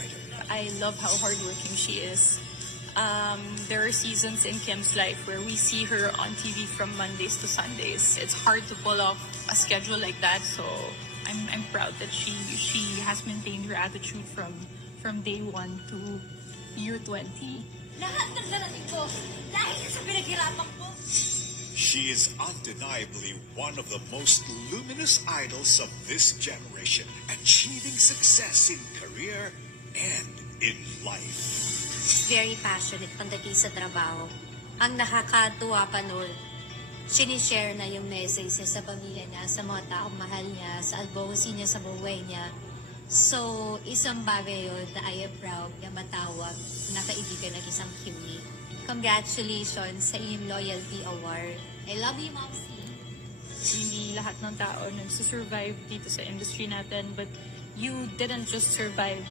brighter. I love how hardworking she is. There are seasons in Kim's life where we see her on TV from Mondays to Sundays. It's hard to pull off a schedule like that, so I'm proud that she has maintained her attitude from day 1 to year 20. Lahat ng narating ko dahil sa pinaghirapan ko. She is undeniably one of the most luminous idols of this generation, achieving success in career and in life. Very passionate pagdating sa trabaho. Ang nakakatuwa pa nun, sinishare na yung message niya sa pamilya niya, sa mga taong mahal niya, sa advocacy niya sa buhay niya. So, isang bagay yun na I am proud na matawag na kaibigan ng isang Kimmy. Congratulations sa iyong Loyalty Award. I love you, Momsy. Hindi lahat ng tao nagsusurvive dito sa industry natin, but you didn't just survive,